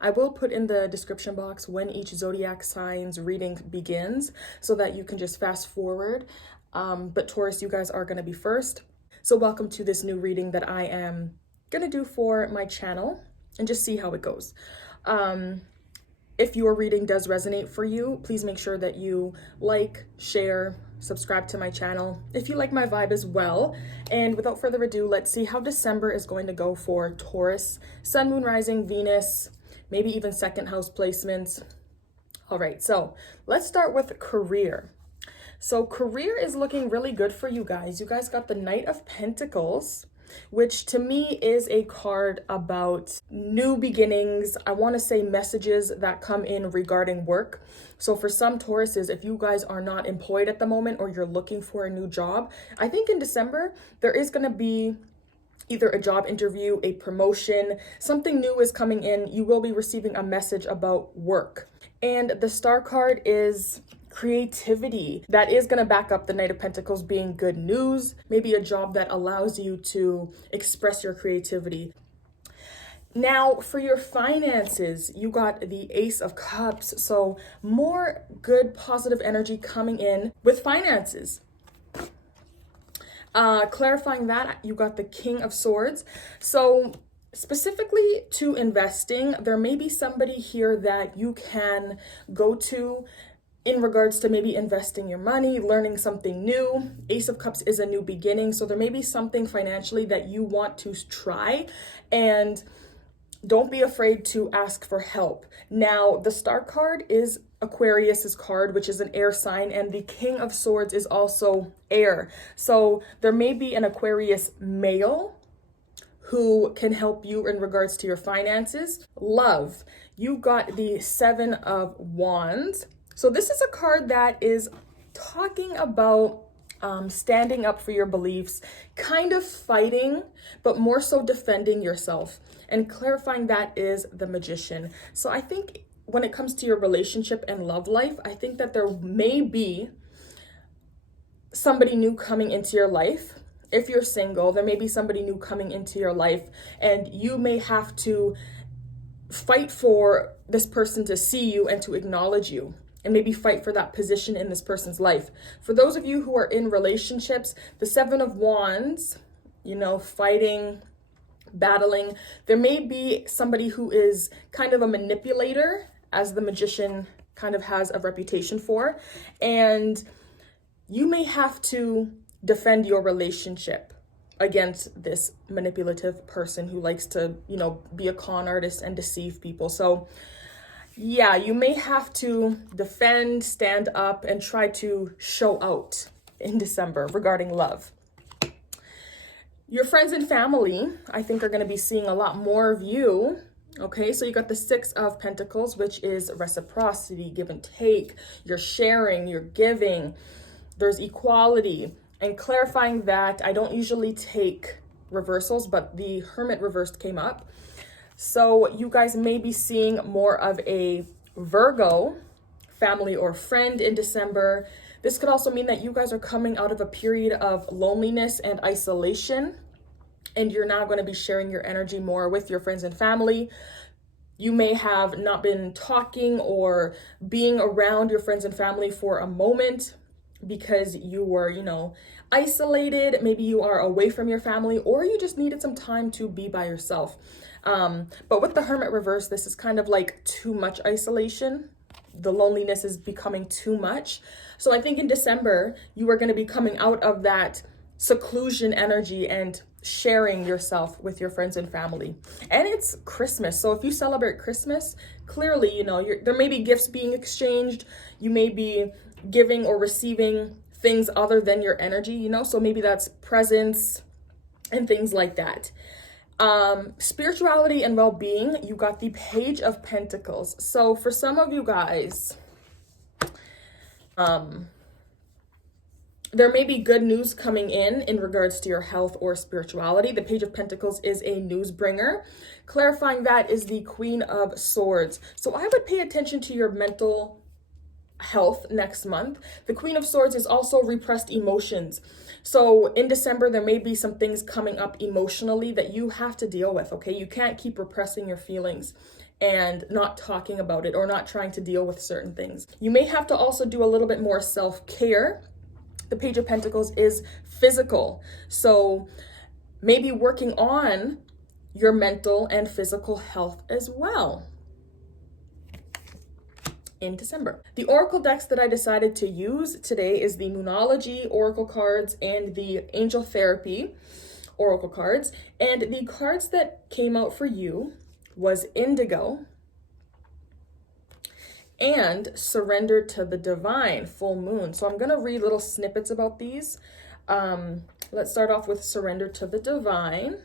I will put in the description box when each zodiac sign's reading begins so that you can just fast forward. But Taurus, you guys are going to be first. So welcome to this new reading that I am going to do for my channel and just see how it goes. If your reading does resonate for you, please make sure that you like, share, subscribe to my channel if you like my vibe as well. And without further ado, let's see how December is going to go for Taurus, Sun, Moon, Rising, Venus, maybe even second house placements. All right, so let's start with career. So career is looking really good for you guys. You guys got the Knight of Pentacles, which to me is a card about new beginnings. I want to say messages that come in regarding work. So for some Tauruses, if you guys are not employed at the moment or you're looking for a new job, I think in December there is going to be either a job interview, a promotion, something new is coming in. You will be receiving a message about work. And the Star card is creativity. That is going to back up the Knight of Pentacles being good news, maybe a job that allows you to express your creativity. Now, for your finances, you got the Ace of Cups. So more good, positive energy coming in with finances. Clarifying that, you got the King of Swords. So specifically to investing, there may be somebody here that you can go to in regards to maybe investing your money, learning something new. Ace of Cups is a new beginning. So there may be something financially that you want to try, and don't be afraid to ask for help. Now, the Star card is Aquarius's card, which is an air sign, and the King of Swords is also air. So there may be an Aquarius male who can help you in regards to your finances. Love, you got the Seven of Wands. So this is a card that is talking about standing up for your beliefs, kind of fighting, but more so defending yourself. And clarifying that is the Magician. So I think when it comes to your relationship and love life, I think that there may be somebody new coming into your life. If you're single, there may be somebody new coming into your life, and you may have to fight for this person to see you and to acknowledge you, and maybe fight for that position in this person's life. For those of you who are in relationships, the Seven of Wands, fighting, battling, there may be somebody who is kind of a manipulator, as the Magician kind of has a reputation for, and you may have to defend your relationship against this manipulative person who likes to, be a con artist and deceive people. So yeah, you may have to defend, stand up, and try to show out in December regarding love. Your friends and family, I think, are going to be seeing a lot more of you. Okay, so you got the Six of Pentacles, which is reciprocity, give and take. You're sharing, you're giving. There's equality. And clarifying that, I don't usually take reversals, but the Hermit reversed came up. So you guys may be seeing more of a Virgo family or friend in December. This could also mean that you guys are coming out of a period of loneliness and isolation, and you're now going to be sharing your energy more with your friends and family. You may have not been talking or being around your friends and family for a moment because you were, isolated. Maybe you are away from your family, or you just needed some time to be by yourself. But with the Hermit reverse, this is kind of like too much isolation. The loneliness is becoming too much. So I think in December, you are going to be coming out of that seclusion energy and sharing yourself with your friends and family. And it's Christmas. So if you celebrate Christmas, clearly, there may be gifts being exchanged. You may be giving or receiving things other than your energy, so maybe that's presents and things like that. Spirituality and well-being, you got the Page of Pentacles. So for some of you guys, there may be good news coming in regards to your health or spirituality. The Page of Pentacles is a news bringer. Clarifying that is the Queen of Swords. So I would pay attention to your mental health next month. The Queen of Swords is also repressed emotions. So in December, there may be some things coming up emotionally that you have to deal with, okay? You can't keep repressing your feelings. and not talking about it or not trying to deal with certain things. You may have to also do a little bit more self-care. The Page of Pentacles is physical. So maybe working on your mental and physical health as well in December. The oracle decks that I decided to use today is the Moonology oracle cards and the Angel Therapy oracle cards. And the cards that came out for you was Indigo and Surrender to the Divine, Full Moon. So I'm going to read little snippets about these. Let's start off with Surrender to the Divine.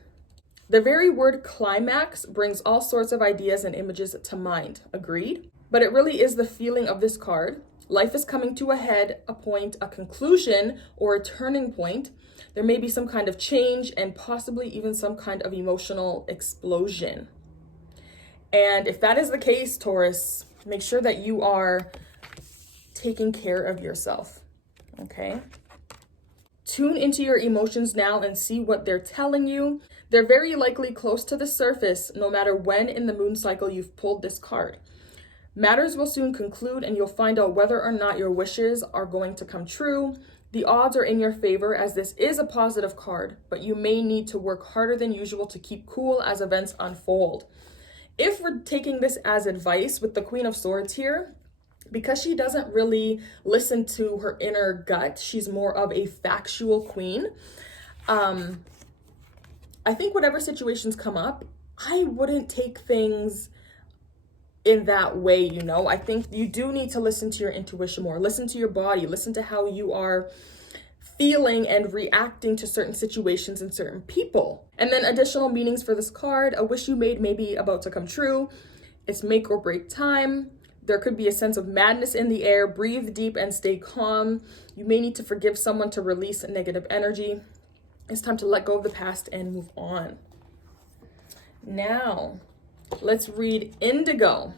The very word climax brings all sorts of ideas and images to mind. Agreed? But it really is the feeling of this card. Life is coming to a head, a point, a conclusion, or a turning point. There may be some kind of change and possibly even some kind of emotional explosion. And if that is the case, Taurus, make sure that you are taking care of yourself, okay? Tune into your emotions now and see what they're telling you. They're very likely close to the surface, no matter when in the moon cycle you've pulled this card. Matters will soon conclude and you'll find out whether or not your wishes are going to come true. The odds are in your favor as this is a positive card, but you may need to work harder than usual to keep cool as events unfold. If we're taking this as advice with the Queen of Swords here, because she doesn't really listen to her inner gut, she's more of a factual queen. I think whatever situations come up, I wouldn't take things in that way, you know. I think you do need to listen to your intuition more, listen to your body, listen to how you are feeling and reacting to certain situations and certain people. And then additional meanings for this card: a wish you made may be about to come true. It's make or break time. There could be a sense of madness in the air. Breathe deep and stay calm. You may need to forgive someone to release negative energy. It's time to let go of the past and move on. Now, let's read Indigo.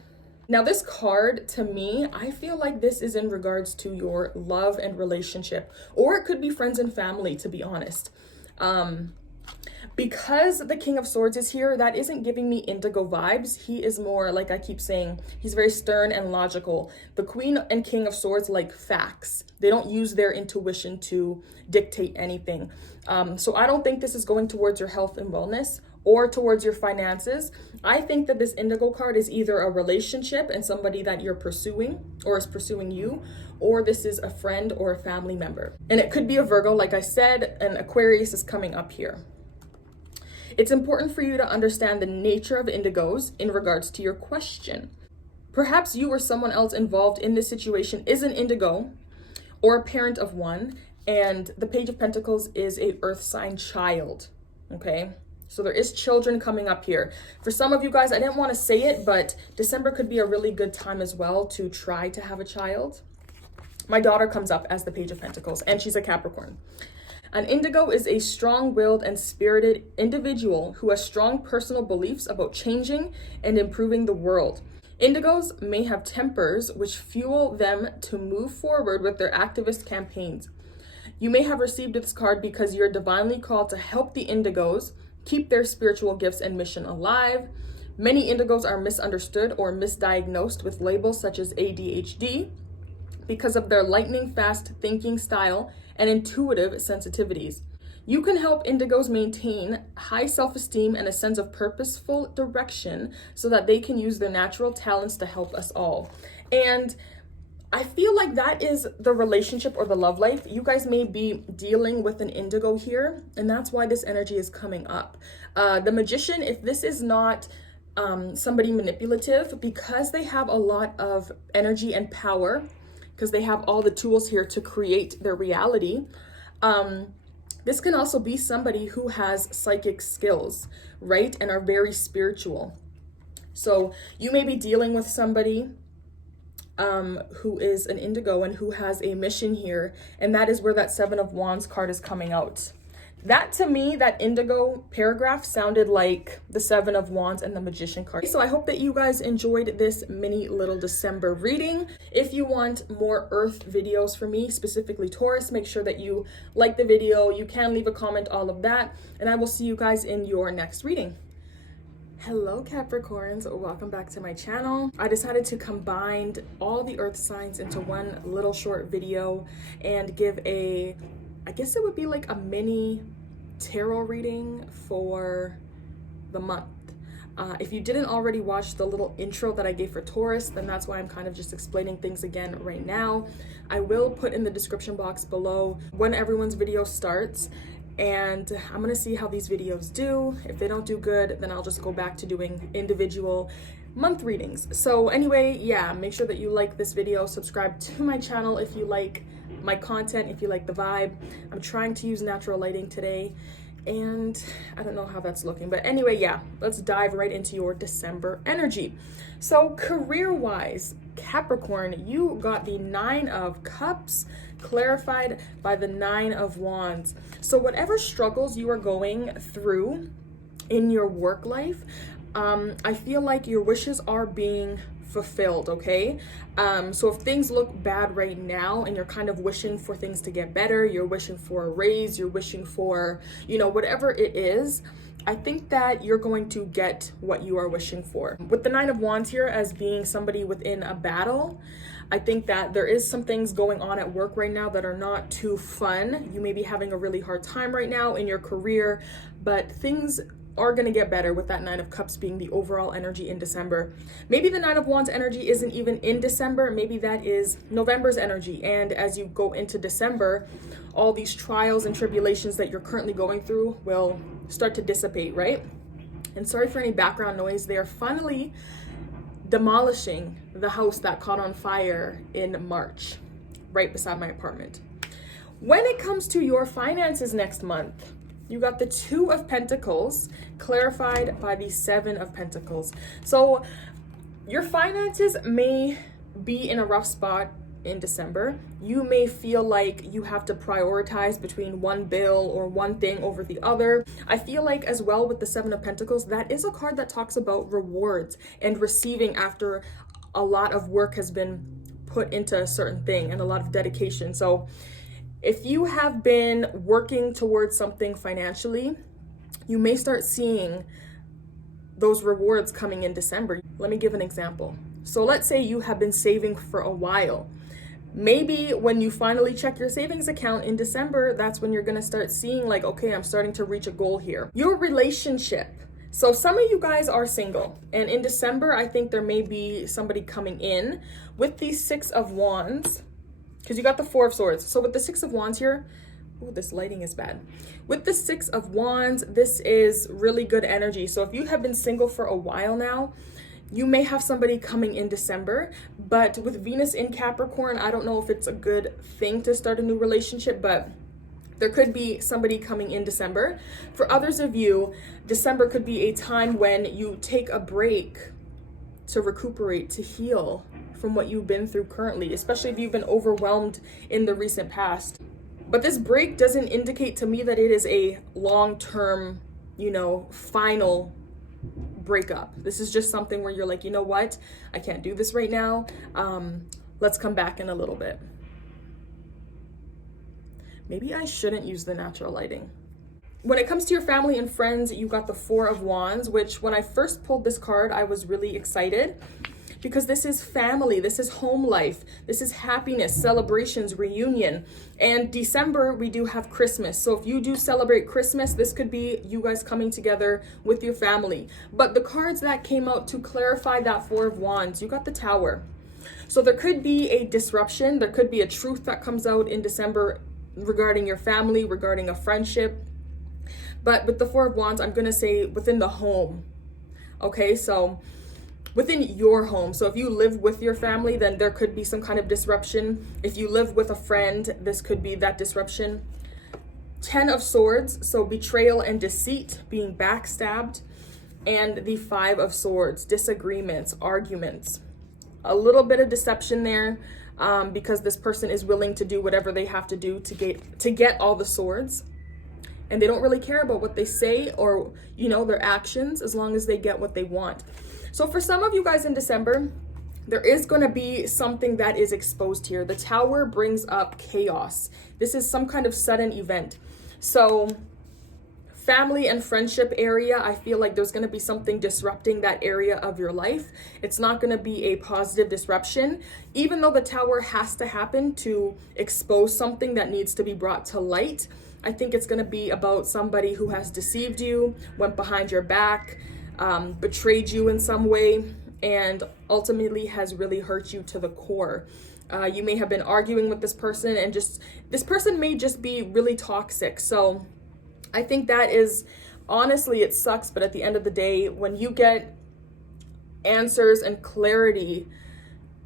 Now this card, to me, I feel like this is in regards to your love and relationship, or it could be friends and family, to be honest. Because the King of Swords is here, that isn't giving me Indigo vibes. He is more, like I keep saying, he's very stern and logical. The Queen and King of Swords like facts. They don't use their intuition to dictate anything. So I don't think this is going towards your health and wellness or towards your finances. I think that this Indigo card is either a relationship and somebody that you're pursuing or is pursuing you, or this is a friend or a family member. And it could be a Virgo, like I said, and Aquarius is coming up here. It's important for you to understand the nature of indigos in regards to your question. Perhaps you or someone else involved in this situation is an indigo or a parent of one, and the Page of Pentacles is a earth sign child, okay? So there is children coming up here. For some of you guys, I didn't want to say it, but December could be a really good time as well to try to have a child. My daughter comes up as the Page of Pentacles, and she's a Capricorn. An indigo is a strong-willed and spirited individual who has strong personal beliefs about changing and improving the world. Indigos may have tempers which fuel them to move forward with their activist campaigns. You may have received this card because you're divinely called to help the indigos keep their spiritual gifts and mission alive. Many indigos are misunderstood or misdiagnosed with labels such as ADHD because of their lightning-fast thinking style and intuitive sensitivities. You can help indigos maintain high self-esteem and a sense of purposeful direction so that they can use their natural talents to help us all. And I feel like that is the relationship or the love life. You guys may be dealing with an indigo here, and that's why this energy is coming up. The Magician, if this is not somebody manipulative, because they have a lot of energy and power, because they have all the tools here to create their reality, this can also be somebody who has psychic skills, right? And are very spiritual. So you may be dealing with somebody who is an indigo and who has a mission here, and that is where that Seven of Wands card is coming out. That, to me, that indigo paragraph sounded like the Seven of Wands and the Magician card. So I hope that you guys enjoyed this mini little December reading. If you want more Earth videos from me, specifically Taurus, make sure that you like the video. You can leave a comment, all of that, and I will see you guys in your next reading. Hello Capricorns, welcome back to my channel. I decided to combine all the earth signs into one little short video and give I guess it would be like a mini tarot reading for the month. If you didn't already watch the little intro that I gave for Taurus, then that's why I'm kind of just explaining things again right now. I will put in the description box below when everyone's video starts, and I'm gonna see how these videos do. If they don't do good, then I'll just go back to doing individual month readings. So anyway, yeah, make sure that you like this video, subscribe to my channel if you like my content, if you like the vibe. I'm trying to use natural lighting today, and I don't know how that's looking, but anyway, yeah, let's dive right into your December energy. So career-wise, Capricorn, you got the 9 of Cups clarified by the 9 of Wands. So whatever struggles you are going through in your work life, I feel like your wishes are being fulfilled, okay? So if things look bad right now and you're kind of wishing for things to get better, you're wishing for a raise, you're wishing for, whatever it is, I think that you're going to get what you are wishing for. With the 9 of Wands here as being somebody within a battle, I think that there is some things going on at work right now that are not too fun. You may be having a really hard time right now in your career, but things are going to get better with that 9 of Cups being the overall energy in December. Maybe the 9 of Wands energy isn't even in December. Maybe that is November's energy. And as you go into December, all these trials and tribulations that you're currently going through will start to dissipate, right? And sorry for any background noise. They are finally demolishing the house that caught on fire in March, right beside my apartment. When it comes to your finances next month, you got the 2 of Pentacles clarified by the 7 of Pentacles. So your finances may be in a rough spot in December. You may feel like you have to prioritize between one bill or one thing over the other. I feel like as well with the 7 of Pentacles, that is a card that talks about rewards and receiving after a lot of work has been put into a certain thing and a lot of dedication. So if you have been working towards something financially, you may start seeing those rewards coming in December. Let me give an example. So let's say you have been saving for a while. Maybe when you finally check your savings account in December, that's when you're going to start seeing like, okay, I'm starting to reach a goal here. Your relationship. So some of you guys are single, and in December, I think there may be somebody coming in with the 6 of Wands. Because you got the 4 of Swords. So with the 6 of Wands here, oh, this lighting is bad. With the 6 of Wands, this is really good energy. So if you have been single for a while now, you may have somebody coming in December. But with Venus in Capricorn, I don't know if it's a good thing to start a new relationship, but there could be somebody coming in December. For others of you, December could be a time when you take a break to recuperate, to heal from what you've been through currently, especially if you've been overwhelmed in the recent past. But this break doesn't indicate to me that it is a long-term, final breakup. This is just something where you're like, you know what? I can't do this right now. Let's come back in a little bit. Maybe I shouldn't use the natural lighting. When it comes to your family and friends, you got the 4 of Wands, which when I first pulled this card, I was really excited because this is family, this is home life, this is happiness, celebrations, reunion. And December, we do have Christmas. So if you do celebrate Christmas, this could be you guys coming together with your family. But the cards that came out to clarify that 4 of Wands, you got the Tower. So there could be a disruption, there could be a truth that comes out in December regarding your family, regarding a friendship. But with the 4 of Wands, I'm going to say within the home. Okay, so within your home. So if you live with your family, then there could be some kind of disruption. If you live with a friend, this could be that disruption. 10 of Swords, so betrayal and deceit, being backstabbed. And the 5 of Swords, disagreements, arguments. A little bit of deception there. Because this person is willing to do whatever they have to do to get all the swords, and they don't really care about what they say or their actions as long as they get what they want. So for some of you guys in December, there is going to be something that is exposed here. The Tower brings up chaos. This is some kind of sudden event. So Family and friendship area, I feel like there's going to be something disrupting that area of your life. It's not going to be a positive disruption, even though the Tower has to happen to expose something that needs to be brought to light. I think it's going to be about somebody who has deceived you, went behind your back, betrayed you in some way, and ultimately has really hurt you to the core. You may have been arguing with this person, and this person may just be really toxic. So I think that is, honestly, it sucks, but at the end of the day, when you get answers and clarity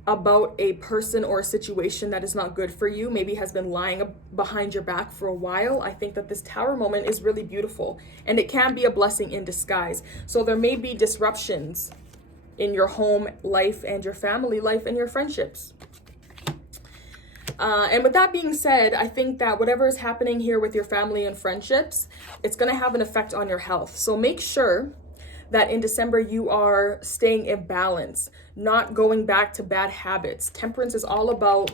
about a person or a situation that is not good for you, maybe has been lying behind your back for a while, I think that this Tower moment is really beautiful, and it can be a blessing in disguise. So there may be disruptions in your home life and your family life and your friendships. And with that being said, I think that whatever is happening here with your family and friendships, it's going to have an effect on your health. So make sure that in December you are staying in balance, not going back to bad habits. Temperance is all about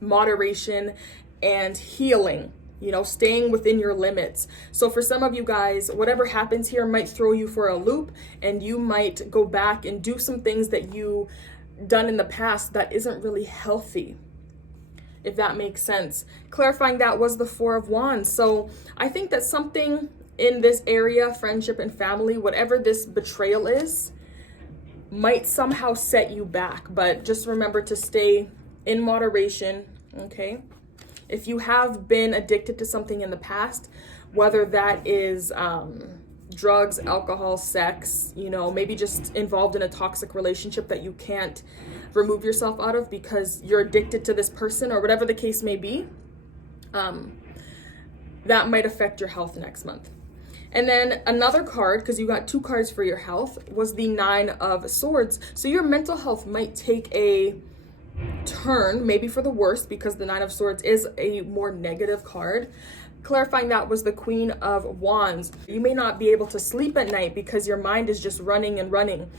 moderation and healing, staying within your limits. So for some of you guys, whatever happens here might throw you for a loop, and you might go back and do some things that you done in the past that isn't really healthy, if that makes sense. Clarifying that was the Four of Wands. So I think that something in this area, friendship and family, whatever this betrayal is, might somehow set you back. But just remember to stay in moderation, okay? If you have been addicted to something in the past, whether that is drugs, alcohol, sex, maybe just involved in a toxic relationship that you can't remove yourself out of because you're addicted to this person, or whatever the case may be, that might affect your health next month. And then another card, because you got two cards for your health, was the Nine of Swords. So your mental health might take a turn, maybe for the worst, because the Nine of Swords is a more negative card. Clarifying that was the Queen of Wands. You may not be able to sleep at night because your mind is just running and running,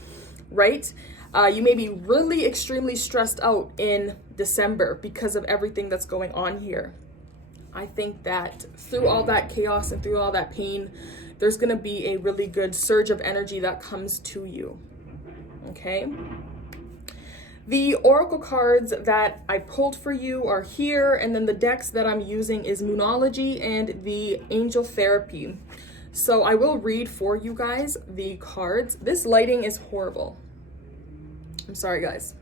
right? You may be really extremely stressed out in December because of everything that's going on here. I think that through all that chaos and through all that pain, there's going to be a really good surge of energy that comes to you, okay? The oracle cards that I pulled for you are here, and then the decks that I'm using is Moonology and the Angel Therapy. So I will read for you guys the cards. This lighting is horrible. I'm sorry, guys.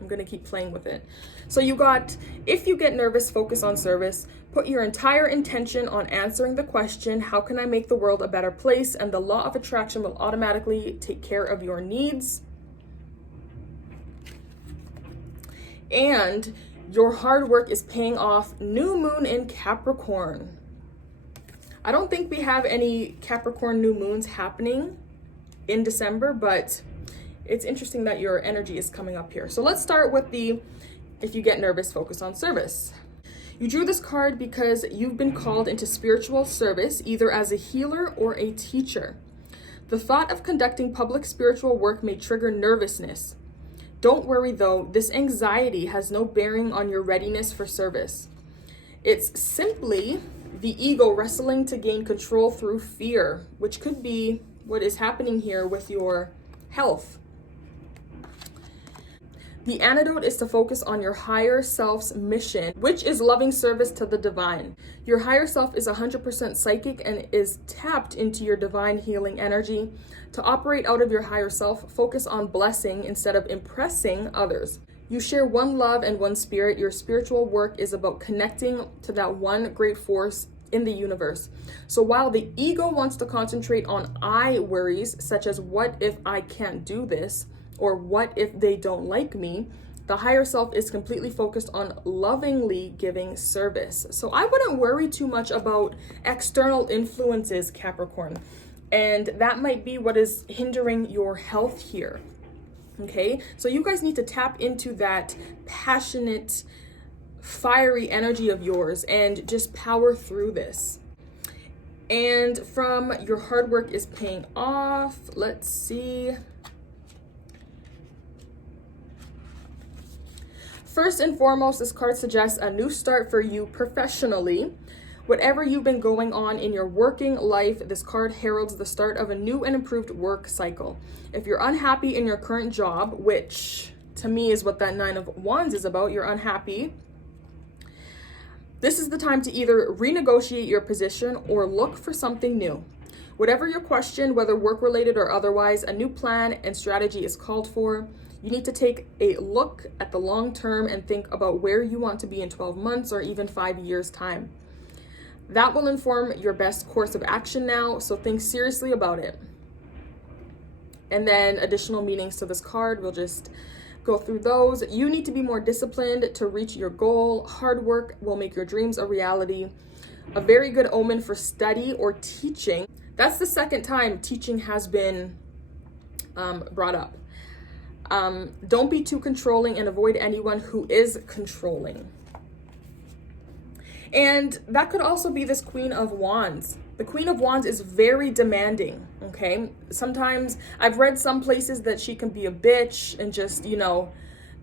I'm going to keep playing with it. So you got, if you get nervous, focus on service. Put your entire intention on answering the question, how can I make the world a better place? And the law of attraction will automatically take care of your needs. And your hard work is paying off. New moon in Capricorn. I don't think we have any Capricorn new moons happening in December, but it's interesting that your energy is coming up here. So let's start with the, if you get nervous, focus on service. You drew this card because you've been called into spiritual service, either as a healer or a teacher. The thought of conducting public spiritual work may trigger nervousness. Don't worry though, this anxiety has no bearing on your readiness for service. It's simply the ego wrestling to gain control through fear, which could be what is happening here with your health. The antidote is to focus on your higher self's mission, which is loving service to the divine. Your higher self is 100% psychic and is tapped into your divine healing energy. To operate out of your higher self, focus on blessing instead of impressing others. You share one love and one spirit. Your spiritual work is about connecting to that one great force in the universe. So while the ego wants to concentrate on I worries, such as what if I can't do this? Or what if they don't like me? The higher self is completely focused on lovingly giving service. So I wouldn't worry too much about external influences, Capricorn. And that might be what is hindering your health here. Okay, so you guys need to tap into that passionate, fiery energy of yours and just power through this. And from your hard work is paying off. Let's see. First and foremost, this card suggests a new start for you professionally. Whatever you've been going on in your working life, this card heralds the start of a new and improved work cycle. If you're unhappy in your current job, which to me is what that Nine of Wands is about, you're unhappy, this is the time to either renegotiate your position or look for something new. Whatever your question, whether work-related or otherwise, a new plan and strategy is called for. You need to take a look at the long term and think about where you want to be in 12 months or even 5 years' time. That will inform your best course of action now, so think seriously about it. And then additional meanings to this card, we'll just go through those. You need to be more disciplined to reach your goal. Hard work will make your dreams a reality. A very good omen for study or teaching. That's the second time teaching has been brought up. Don't be too controlling and avoid anyone who is controlling. And that could also be this Queen of Wands. The Queen of Wands is very demanding, okay? Sometimes I've read some places that she can be a bitch and just,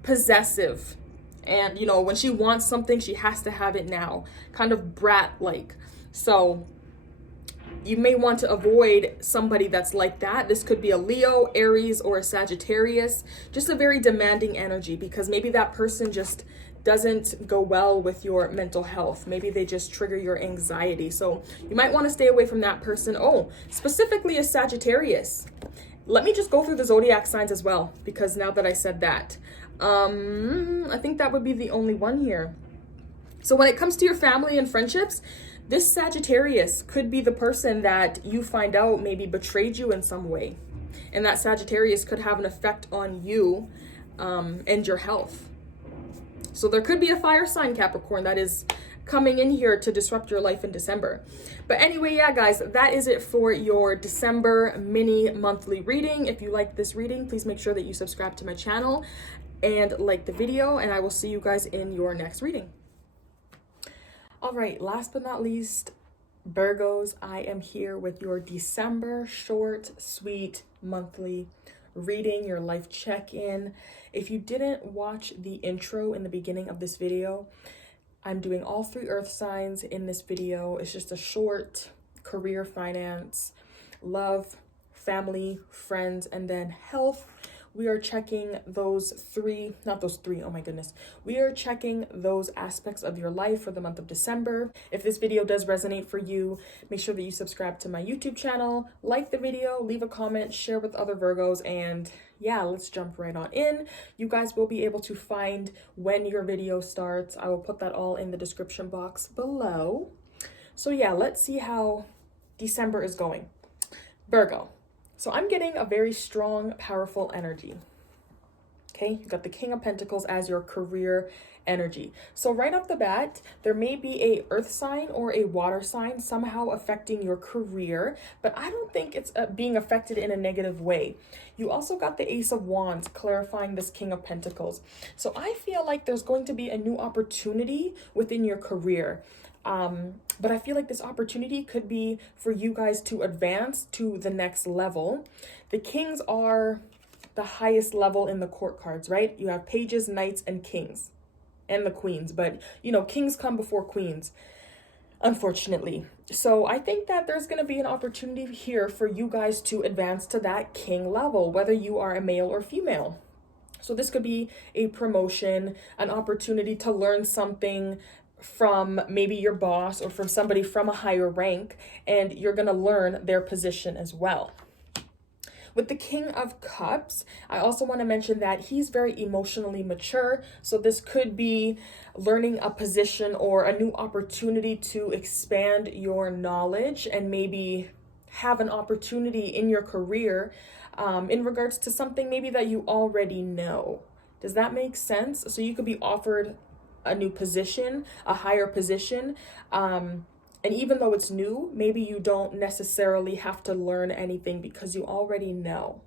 possessive. And, when she wants something, she has to have it now. Kind of brat-like. So you may want to avoid somebody that's like that. This could be a Leo, Aries, or a Sagittarius. Just a very demanding energy, because maybe that person just doesn't go well with your mental health. Maybe they just trigger your anxiety. So you might want to stay away from that person. Oh, specifically a Sagittarius. Let me just go through the zodiac signs as well, because now that I said that, I think that would be the only one here. So when it comes to your family and friendships, this Sagittarius could be the person that you find out maybe betrayed you in some way. And that Sagittarius could have an effect on you and your health. So there could be a fire sign, Capricorn, that is coming in here to disrupt your life in December. But anyway, yeah, guys, that is it for your December mini monthly reading. If you like this reading, please make sure that you subscribe to my channel and like the video, and I will see you guys in your next reading. All right, last but not least, Virgos, I am here with your December short, sweet monthly reading, your life check-in. If you didn't watch the intro in the beginning of this video, I'm doing all 3 earth signs in this video. It's just a short career, finance, love, family, friends, and then health. We are checking those 3, not those 3, oh my goodness. We are checking those aspects of your life for the month of December. If this video does resonate for you, make sure that you subscribe to my YouTube channel, like the video, leave a comment, share with other Virgos, and yeah, let's jump right on in. You guys will be able to find when your video starts. I will put that all in the description box below. So yeah, let's see how December is going. Virgo. So I'm getting a very strong, powerful energy. Okay, you got the King of Pentacles as your career energy. So right off the bat, there may be a earth sign or a water sign somehow affecting your career, but I don't think it's being affected in a negative way. You also got the Ace of Wands clarifying this King of Pentacles. So I feel like there's going to be a new opportunity within your career. But I feel like this opportunity could be for you guys to advance to the next level. The kings are the highest level in the court cards, right? You have pages, knights, and kings, and the queens. But, kings come before queens, unfortunately. So I think that there's going to be an opportunity here for you guys to advance to that king level, whether you are a male or female. So this could be a promotion, an opportunity to learn something from maybe your boss or from somebody from a higher rank, and you're going to learn their position as well. With the King of Cups, I also want to mention that he's very emotionally mature. So this could be learning a position or a new opportunity to expand your knowledge and maybe have an opportunity in your career in regards to something maybe that you already know. Does that make sense? So you could be offered a new position, a higher position, and even though it's new, maybe you don't necessarily have to learn anything because you already know.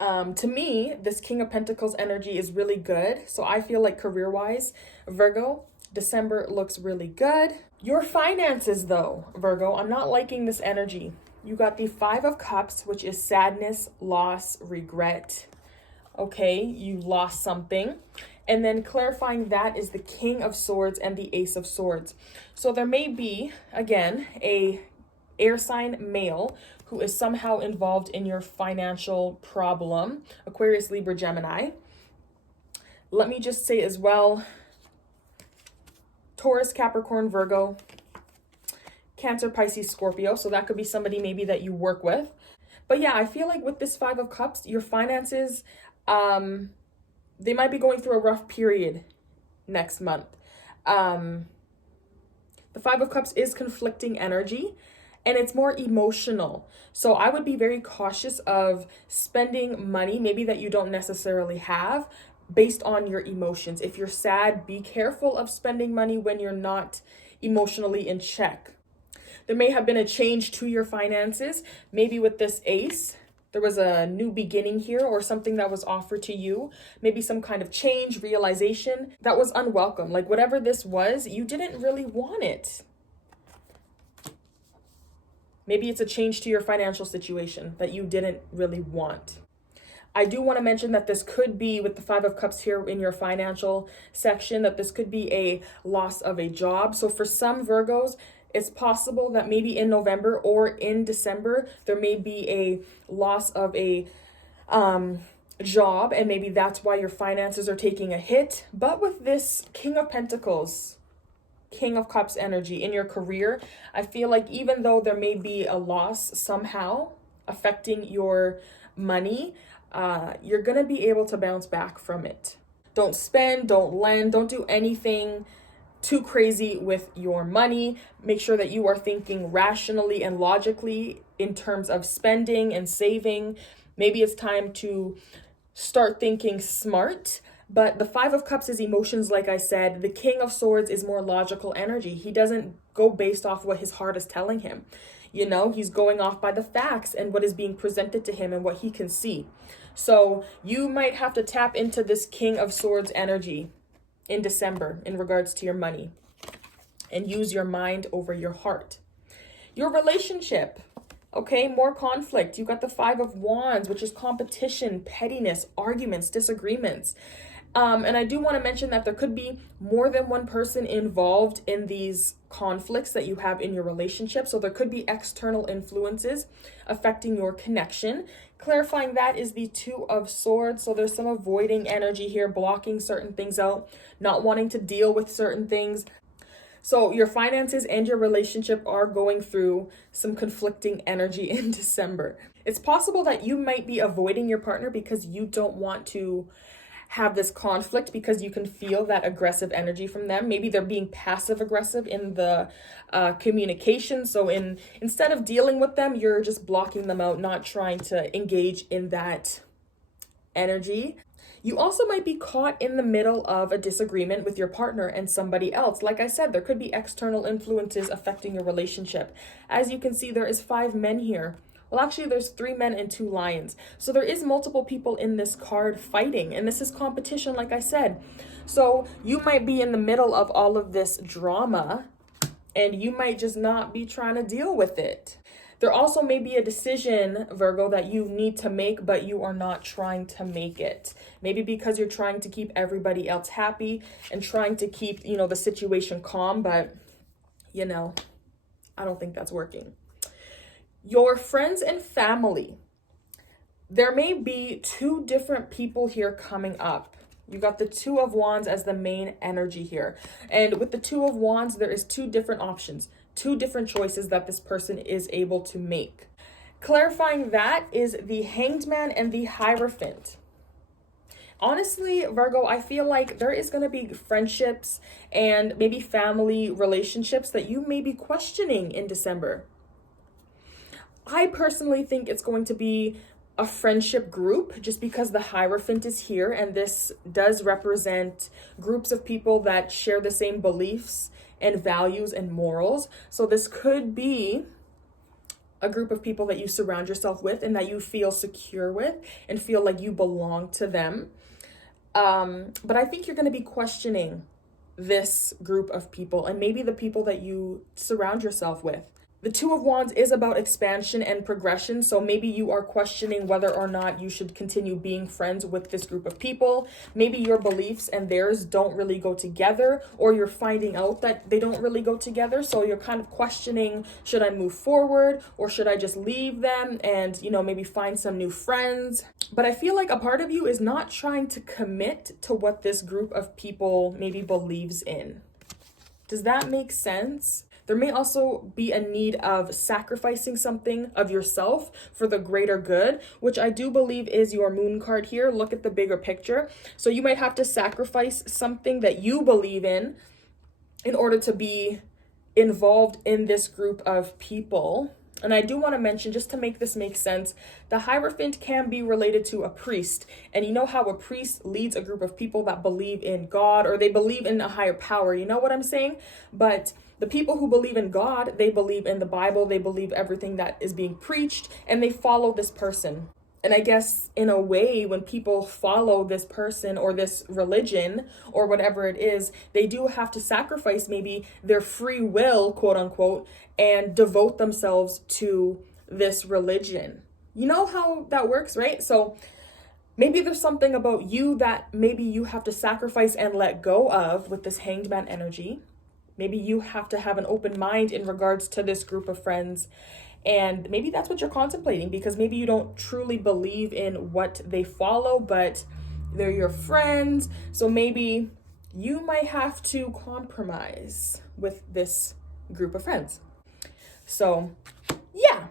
To me, this King of Pentacles energy is really good. So I feel like career-wise, Virgo, December looks really good. Your finances though, Virgo, I'm not liking this energy. You got the 5 of Cups, which is sadness, loss, regret. Okay, you lost something. And then clarifying that is the King of Swords and the Ace of Swords. So there may be, again, a air sign male who is somehow involved in your financial problem. Aquarius, Libra, Gemini. Let me just say as well, Taurus, Capricorn, Virgo, Cancer, Pisces, Scorpio. So that could be somebody maybe that you work with. But yeah, I feel like with this Five of Cups, your finances, they might be going through a rough period next month. The Five of Cups is conflicting energy and it's more emotional. So I would be very cautious of spending money, maybe that you don't necessarily have, based on your emotions. If you're sad, be careful of spending money when you're not emotionally in check. There may have been a change to your finances. Maybe with this ace, there was a new beginning here or something that was offered to you. Maybe some kind of change, realization that was unwelcome. Like whatever this was, you didn't really want it. Maybe it's a change to your financial situation that you didn't really want. I do want to mention that this could be, with the Five of Cups here in your financial section, that this could be a loss of a job. So for some Virgos, it's possible that maybe in November or in December, there may be a loss of a job, and maybe that's why your finances are taking a hit. But with this King of Pentacles, King of Cups energy in your career, I feel like even though there may be a loss somehow affecting your money, you're going to be able to bounce back from it. Don't spend, don't lend, don't do anything too crazy with your money. Make sure that you are thinking rationally and logically in terms of spending and saving. Maybe it's time to start thinking smart. But the Five of Cups is emotions, like I said. The King of Swords is more logical energy. He doesn't go based off what his heart is telling him. You know, he's going off by the facts and what is being presented to him and what he can see. So you might have to tap into this King of Swords energy in December in regards to your money and use your mind over your heart. Your relationship, okay, more conflict. You got the Five of Wands, which is competition, pettiness, arguments, disagreements. And I do want to mention that there could be more than one person involved in these conflicts that you have in your relationship. So there could be external influences affecting your connection. Clarifying that is the Two of Swords. So there's some avoiding energy here, blocking certain things out, not wanting to deal with certain things. So your finances and your relationship are going through some conflicting energy in December. It's possible that you might be avoiding your partner because you don't want to have this conflict, because you can feel that aggressive energy from them. Maybe they're being passive aggressive in the communication. So instead of dealing with them, you're just blocking them out, not trying to engage in that energy. You also might be caught in the middle of a disagreement with your partner and somebody else. Like I said, there could be external influences affecting your relationship. As you can see, there is 5 men here. Well, actually, there's 3 men and 2 lions. So there is multiple people in this card fighting, and this is competition, like I said. So you might be in the middle of all of this drama, and you might just not be trying to deal with it. There also may be a decision, Virgo, that you need to make, but you are not trying to make it. Maybe because you're trying to keep everybody else happy and trying to keep, the situation calm, but, I don't think that's working. Your friends and family. There may be 2 different people here coming up. You got the Two of Wands as the main energy here. And with the Two of Wands, there is 2 different options, 2 different choices that this person is able to make. Clarifying that is the Hanged Man and the Hierophant. Honestly, Virgo, I feel like there is going to be friendships and maybe family relationships that you may be questioning in December. I personally think it's going to be a friendship group, just because the Hierophant is here, and this does represent groups of people that share the same beliefs and values and morals. So this could be a group of people that you surround yourself with and that you feel secure with and feel like you belong to them. But I think you're going to be questioning this group of people and maybe the people that you surround yourself with. The Two of Wands is about expansion and progression. So maybe you are questioning whether or not you should continue being friends with this group of people. Maybe your beliefs and theirs don't really go together, or you're finding out that they don't really go together. So you're kind of questioning, should I move forward or should I just leave them and, maybe find some new friends? But I feel like a part of you is not trying to commit to what this group of people maybe believes in. Does that make sense? There may also be a need of sacrificing something of yourself for the greater good, which I do believe is your moon card here. Look at the bigger picture. So you might have to sacrifice something that you believe in order to be involved in this group of people. And I do want to mention, just to make this make sense, the Hierophant can be related to a priest. And you know how a priest leads a group of people that believe in God, or they believe in a higher power. You know what I'm saying? But the people who believe in God, they believe in the Bible, they believe everything that is being preached, and they follow this person. And I guess in a way, when people follow this person or this religion or whatever it is, they do have to sacrifice maybe their free will, quote unquote, and devote themselves to this religion. You know how that works, right? So maybe there's something about you that maybe you have to sacrifice and let go of with this Hanged Man energy. Maybe you have to have an open mind in regards to this group of friends. And maybe that's what you're contemplating, because maybe you don't truly believe in what they follow, but they're your friends. So maybe you might have to compromise with this group of friends. So yeah,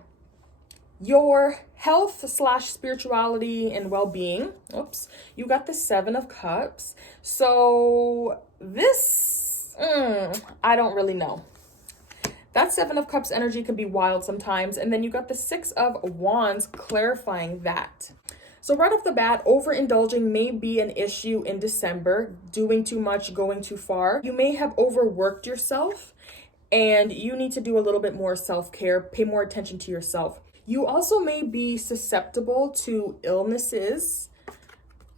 your health / spirituality and well-being. Oops, you got the 7 of Cups. So this, I don't really know. That 7 of Cups energy can be wild sometimes. And then you got the 6 of Wands clarifying that. So right off the bat, overindulging may be an issue in December. Doing too much, going too far. You may have overworked yourself and you need to do a little bit more self-care. Pay more attention to yourself. You also may be susceptible to illnesses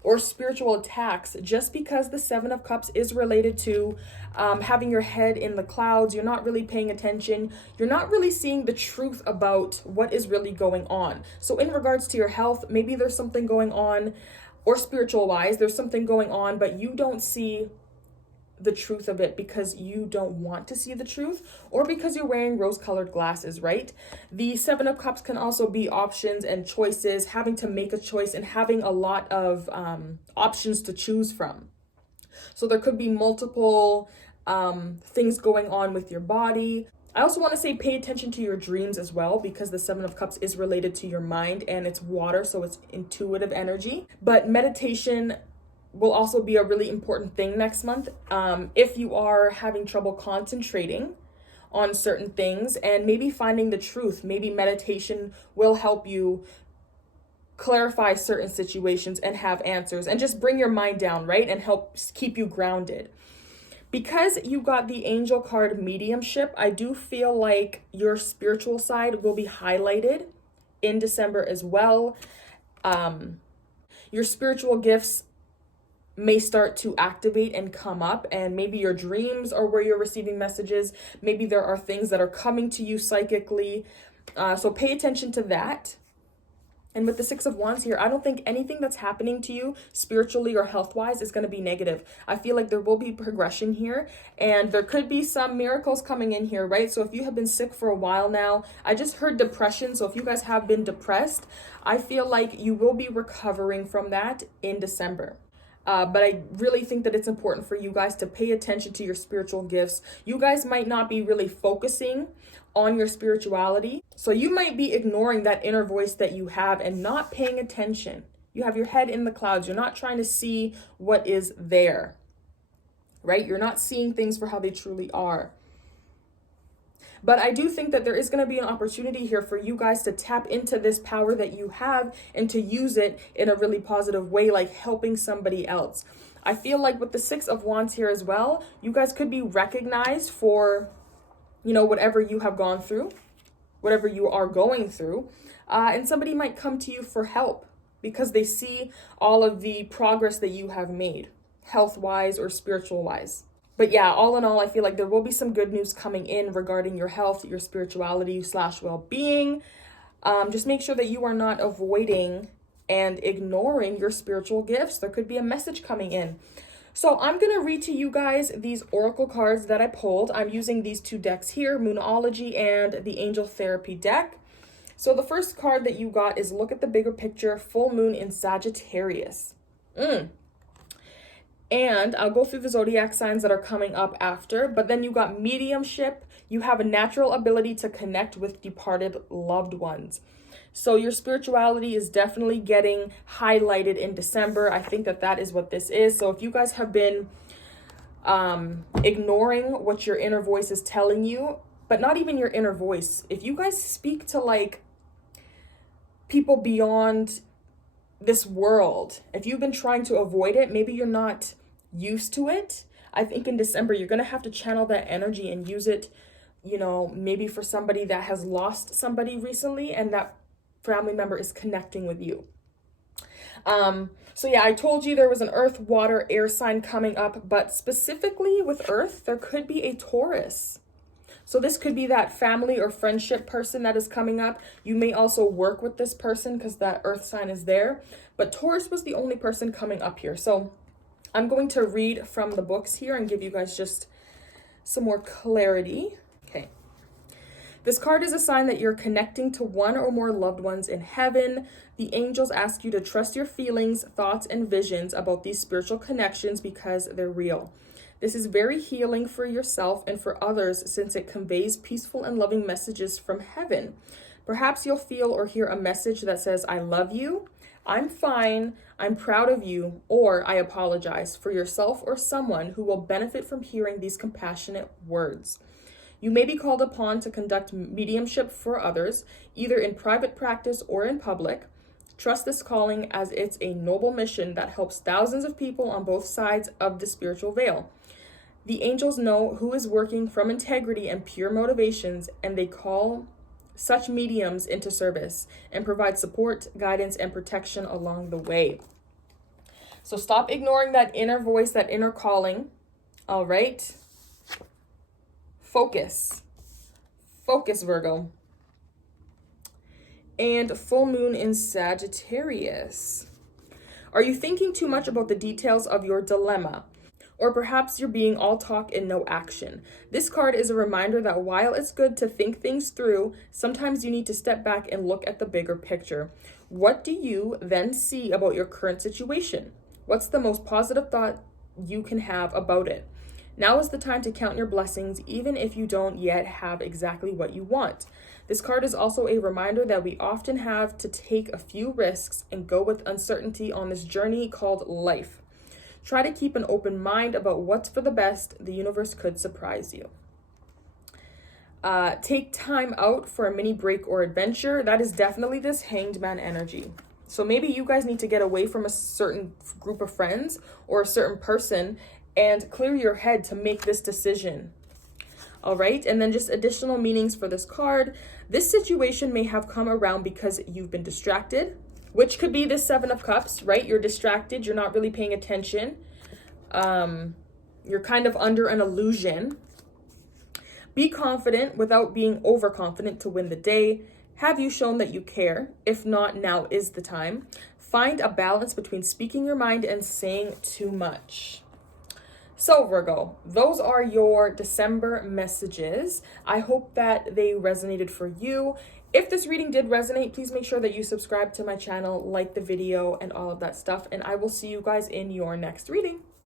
or spiritual attacks, just because the 7 of Cups is related to having your head in the clouds. You're not really paying attention. You're not really seeing the truth about what is really going on. So in regards to your health, maybe there's something going on, or spiritual wise, there's something going on, but you don't see the truth of it because you don't want to see the truth, or because you're wearing rose-colored glasses, right? The 7 of Cups can also be options and choices, having to make a choice and having a lot of options to choose from. So there could be multiple things going on with your body. I also want to say pay attention to your dreams as well, because the 7 of Cups is related to your mind and it's water, so it's intuitive energy. But meditation will also be a really important thing next month. If you are having trouble concentrating on certain things and maybe finding the truth, maybe meditation will help you clarify certain situations and have answers and just bring your mind down, right? And help keep you grounded. Because you got the angel card mediumship, I do feel like your spiritual side will be highlighted in December as well. Your spiritual gifts may start to activate and come up, and maybe your dreams are where you're receiving messages. Maybe there are things that are coming to you psychically. So pay attention to that. And with the 6 of Wands here, I don't think anything that's happening to you spiritually or health-wise is going to be negative. I feel like there will be progression here, and there could be some miracles coming in here, right? So if you have been sick for a while now, I just heard depression. So if you guys have been depressed, I feel like you will be recovering from that in December. But I really think that it's important for you guys to pay attention to your spiritual gifts. You guys might not be really focusing on your spirituality. So you might be ignoring that inner voice that you have and not paying attention. You have your head in the clouds. You're not trying to see what is there, right? You're not seeing things for how they truly are. But I do think that there is going to be an opportunity here for you guys to tap into this power that you have and to use it in a really positive way, like helping somebody else. I feel like with the 6 of Wands here as well, you guys could be recognized for, whatever you have gone through, whatever you are going through. And somebody might come to you for help because they see all of the progress that you have made, health-wise or spiritual-wise. But yeah, all in all, I feel like there will be some good news coming in regarding your health, your spirituality / well-being. Just make sure that you are not avoiding and ignoring your spiritual gifts. There could be a message coming in. So I'm going to read to you guys these oracle cards that I pulled. I'm using these two decks here, Moonology and the Angel Therapy deck. So the first card that you got is Look at the Bigger Picture, Full Moon in Sagittarius. And I'll go through the zodiac signs that are coming up after, but then you got mediumship. You have a natural ability to connect with departed loved ones. So your spirituality is definitely getting highlighted in December. I think that is what this is. So if you guys have been ignoring what your inner voice is telling you, but not even your inner voice, if you guys speak to like people beyond this world, if you've been trying to avoid it, maybe you're not used to it. I think in December, you're going to have to channel that energy and use it, you know, maybe for somebody that has lost somebody recently and that family member is connecting with you. So yeah, I told you there was an earth, water, air sign coming up, but specifically with earth, there could be a Taurus. So this could be that family or friendship person that is coming up. You may also work with this person because that earth sign is there, but Taurus was the only person coming up here. So I'm going to read from the books here and give you guys just some more clarity. Okay. This card is a sign that you're connecting to one or more loved ones in heaven. The angels ask you to trust your feelings, thoughts, and visions about these spiritual connections because they're real. This is very healing for yourself and for others since it conveys peaceful and loving messages from heaven. Perhaps you'll feel or hear a message that says, I love you, I'm fine, I'm proud of you, or I apologize for yourself or someone who will benefit from hearing these compassionate words. You may be called upon to conduct mediumship for others, either in private practice or in public. Trust this calling as it's a noble mission that helps thousands of people on both sides of the spiritual veil. The angels know who is working from integrity and pure motivations, and they call such mediums into service and provide support, guidance, and protection along the way. So stop ignoring that inner voice, that inner calling. All right. Focus. Focus, Virgo. And full moon in Sagittarius. Are you thinking too much about the details of your dilemma? Or perhaps you're being all talk and no action. This card is a reminder that while it's good to think things through, sometimes you need to step back and look at the bigger picture. What do you then see about your current situation? What's the most positive thought you can have about it? Now is the time to count your blessings, even if you don't yet have exactly what you want. This card is also a reminder that we often have to take a few risks and go with uncertainty on this journey called life. Try to keep an open mind about what's for the best. The universe could surprise you. Take time out for a mini break or adventure. That is definitely this Hanged Man energy. So maybe you guys need to get away from a certain group of friends or a certain person and clear your head to make this decision. All right, and then just additional meanings for this card. This situation may have come around because you've been distracted, which could be the Seven of Cups, right? You're distracted, you're not really paying attention. You're kind of under an illusion. Be confident without being overconfident to win the day. Have you shown that you care? If not, now is the time. Find a balance between speaking your mind and saying too much. So Virgo, those are your December messages. I hope that they resonated for you. If this reading did resonate, please make sure that you subscribe to my channel, like the video, and all of that stuff. And I will see you guys in your next reading.